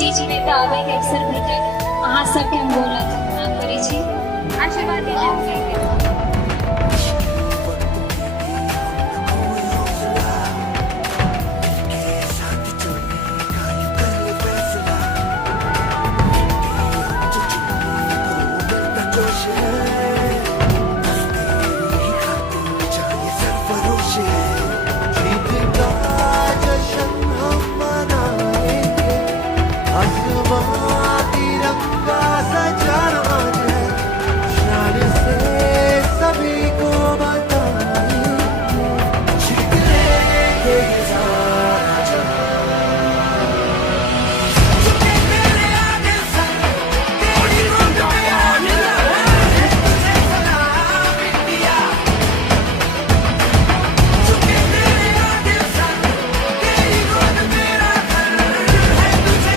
Stage पे तो आवे के अवसर भेटे अहाँ सबके हम गोर लगा करै छी। आशीर्वाद दीजिए।